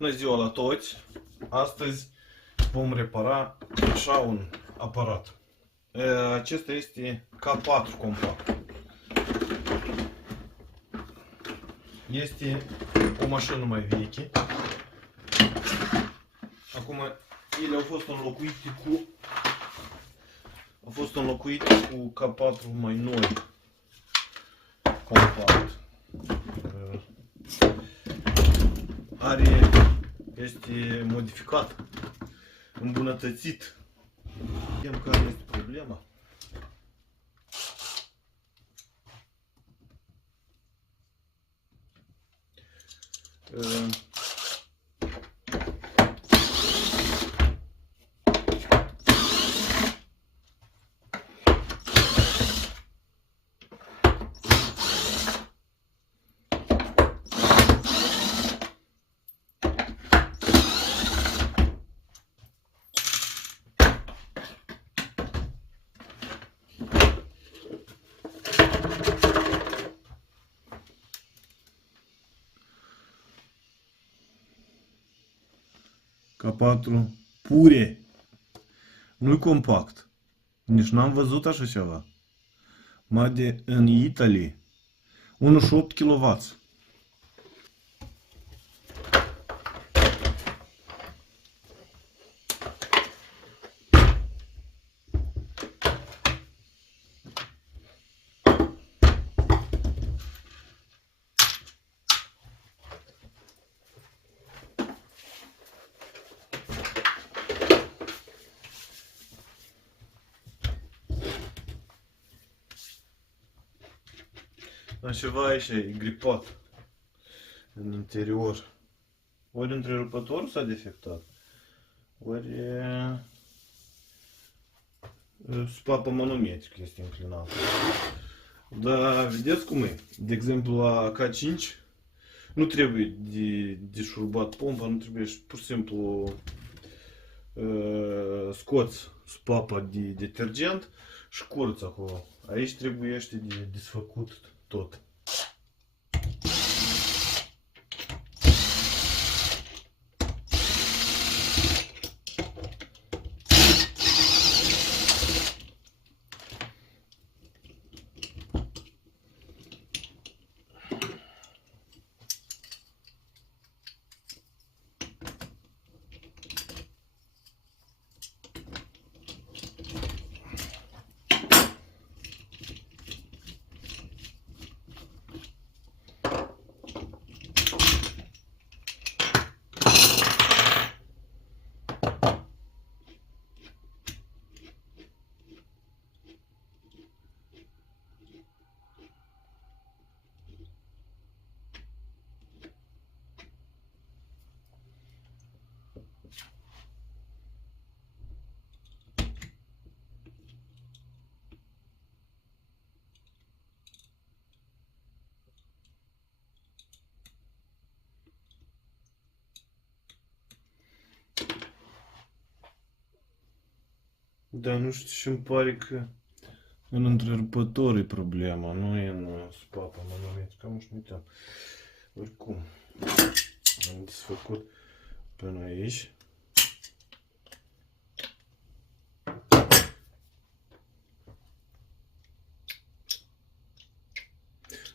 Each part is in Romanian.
Bună ziua la toți! Astăzi vom repara așa un aparat. Acesta este K4 compact. Este o mașină mai veche. Acum ele au fost înlocuite cu K4 mai noi compact. Este modificat, îmbunătățit. Vedem care este problema. K4 pure. Nu-i compact. Nici n-am văzut așa ceva. Made in Italy. 1,8 kW. Dar ceva aici e gripat în interior. Ori întrerupătorul s-a defectat, ori spapa manometrică este înclinată. Dar vedeți cum e? De exemplu la K5 nu trebuie de șurubat pompa, nu trebuie, pur și simplu scoți spapa de detergent și curăți acolo. Aici trebuie de desfăcut tot. Dar nu știu, și îmi pare că în întrerupător e problema, nu e în spapa manometrică, nu știu, uitam. Oricum, am desfăcut până aici.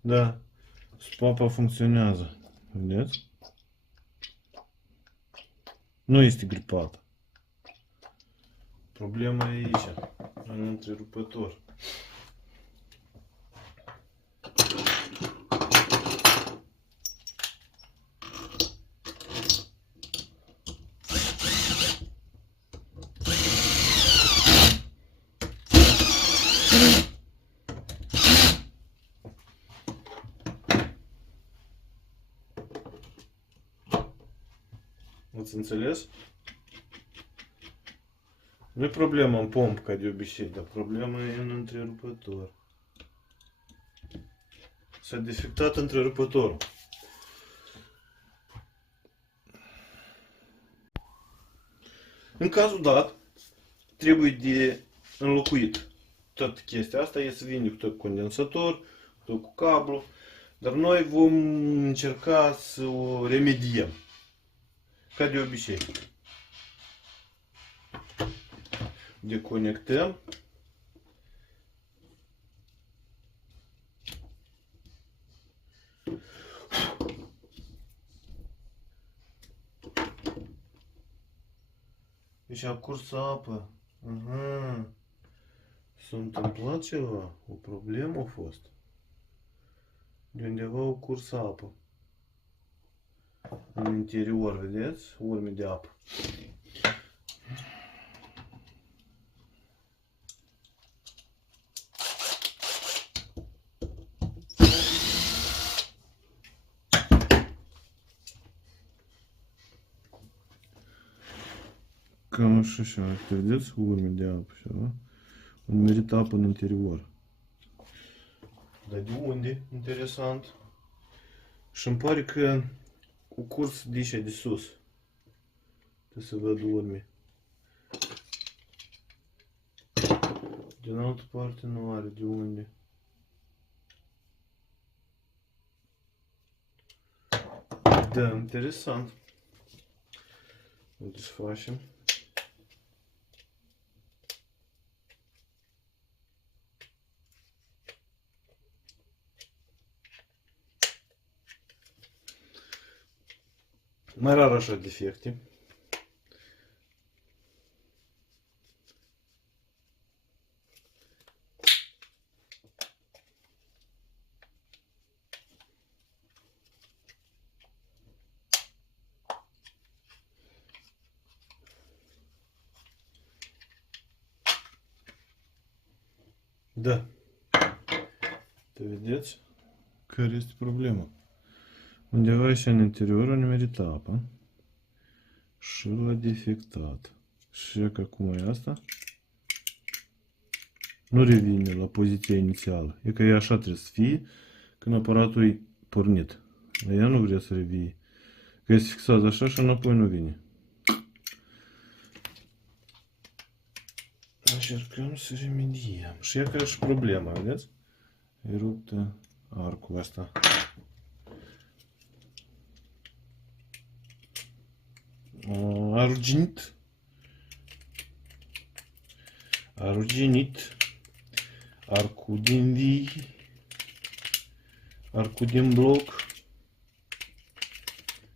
Da, spapa funcționează, vedeți? Nu este gripată. Problema e aici, în întrerupător. Ați înțeles? Nu e problema în pompă, ca de obicei, dar problema e în întrerupător. S-a defectat întrerupătorul. În cazul dat, trebuie de înlocuit toată chestia asta. E să vinde cu tot condensator, tot cu cablu, dar noi vom încerca să o remediem. Ca de obicei. Deconectăm. Deci a curs apă. Aha. S-a întâmplat ceva? O problemă a fost. De undeva o curs apă. În interior, vedeți? Urme de apă. Cam așa, vedeți? Urme de apă. Așa. Un merit apă în interior. Dar de unde? Interesant. Și îmi pare că cu curs de aici, de sus. Trebuie să văd urme. Din altă parte nu are de unde. Da, interesant. Desfacem. Mai rar așa defecte. Da. Vedeți care este problema. Undeva aici în interior a nimerit apa și l-a defectat. Și că cum e asta? Nu revine la poziția inițială. E că e așa trebuie să fie când aparatul e pornit. Dar ea nu vrea să revie. Că este fixat așa și înapoi nu vine. Încercăm să remediem. Și e ca și problema, vedeți? E ruptă arcul ăsta. Arginit. Arginit. Arcul din vii. Arcul din bloc.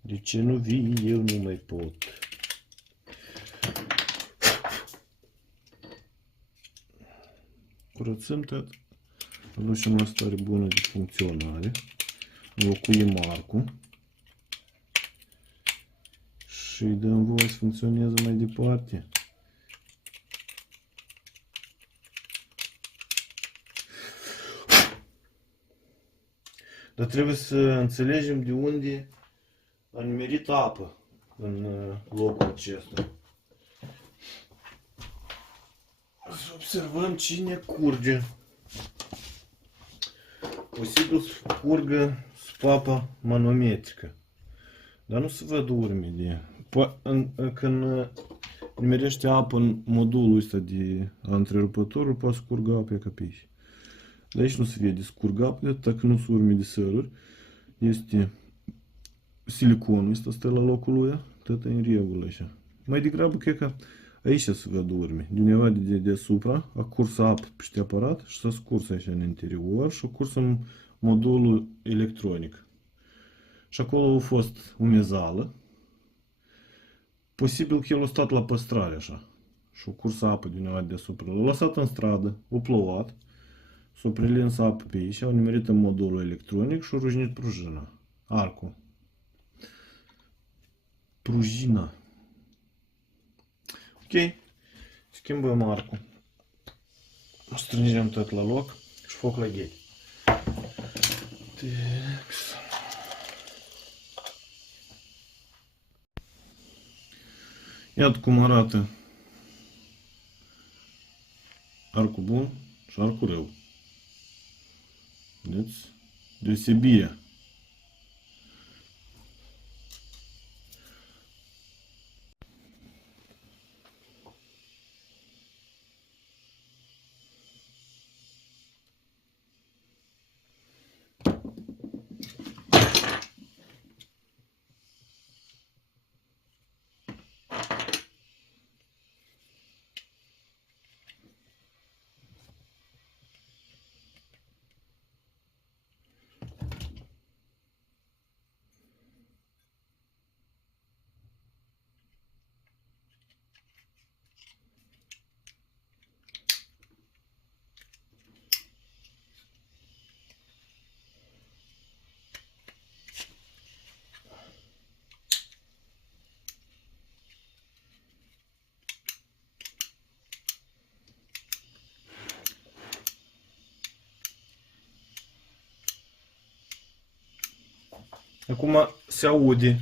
De ce nu vii? Eu nu mai pot. Curățăm tot. Aducem la stare bună de funcționare. Înlocuim arcul. Și îi dăm voie să funcționeze mai departe. Dar trebuie să înțelegem de unde a nimerit apă în locul acesta. Să observăm cine curge. Posibil să curgă sub apa manometrică. Dar nu se văd urme de... Când nimerește apă în modulul ăsta de întrerupătorul, poate să curgă apă ca pe aici. De aici nu se vede să curgă apă, dacă nu sunt urme de săruri. Este siliconul ăsta stă la locul lui, tot e în regulă așa. Mai degrabă cred că aici se văd urme. De undeva de deasupra a curs apă peste aparat și s-a scurs aici în interior și a curs în modulul electronic. Și acolo a fost umezală. Posibil că el a stat la păstrare așa. Și a curs apă de undeva deasupra. L-a lăsat în stradă, a plouat. S-a prelins apă pe aici, au nimerit în modulul electronic și a ruginit prужина. Arcul. Prужina. Ok. Schimbăm arcul. Strângem tot la loc și foc la ghei. Iată cum arată arcul bun și arcul rău. Vedeți? Deosebire. Acum se aude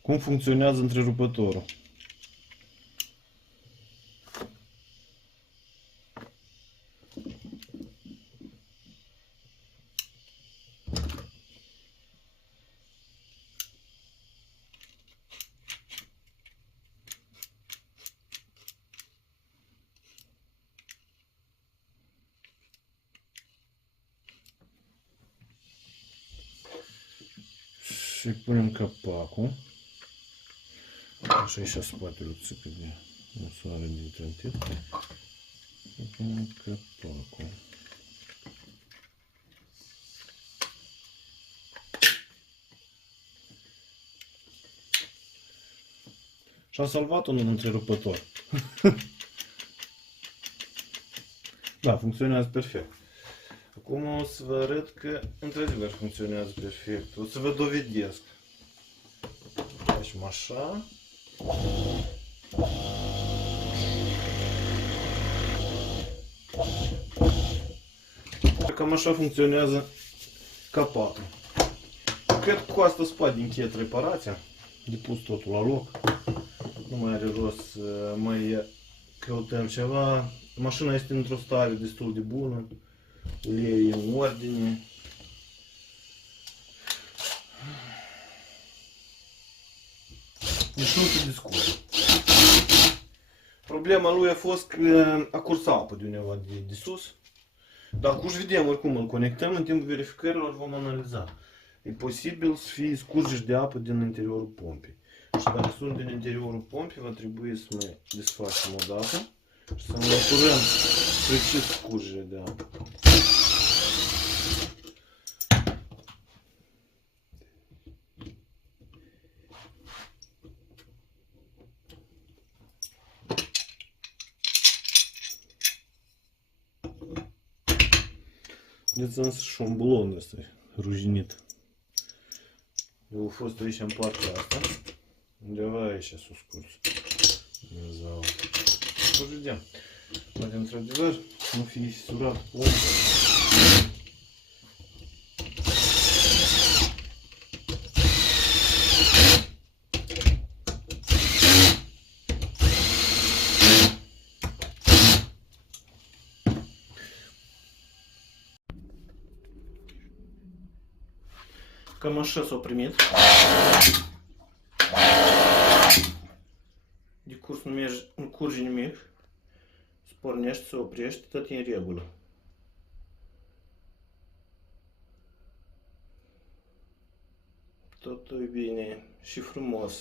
cum funcționează întrerupătorul. Și punem capacul. Așa e și spatele țâcă de măsoare din trentit. Și punem capacul. Și am salvat un întrerupător. Da, funcționează perfect. Acum o să vă arăt că într-adevăr funcționează perfect. O să vă dovedesc. Facem așa. Cam așa funcționează capacul. Cred că cu asta spate din chet reparația. De pus totul la loc. Nu mai are rost să mai căutăm ceva. Mașina este într-o stare destul de bună. Uleiul e în ordine. Deci nu se discută. Problema lui a fost că a curs apă de undeva de sus. Dar cum vedem oricum îl conectăm, în timpul verificărilor vom analiza. E posibil să fie scurgeri de apă din interiorul pompei. Și dacă sunt din interiorul pompei, va trebui să mai desfacem o dată și să înlăturăm precis scurgerile de apă. Vedeți însă și un blond ăsta ruginit. Eu a fost aici în partea asta. Undeva aici s-a scurs. Dumnezeu. Să vedem. Poate într-adevăr nu fi fisurat pompa. Cam așa s-a primit. De curs nu curge nimic. Se pornește, se oprește, tot e în regulă. Totul e bine și frumos.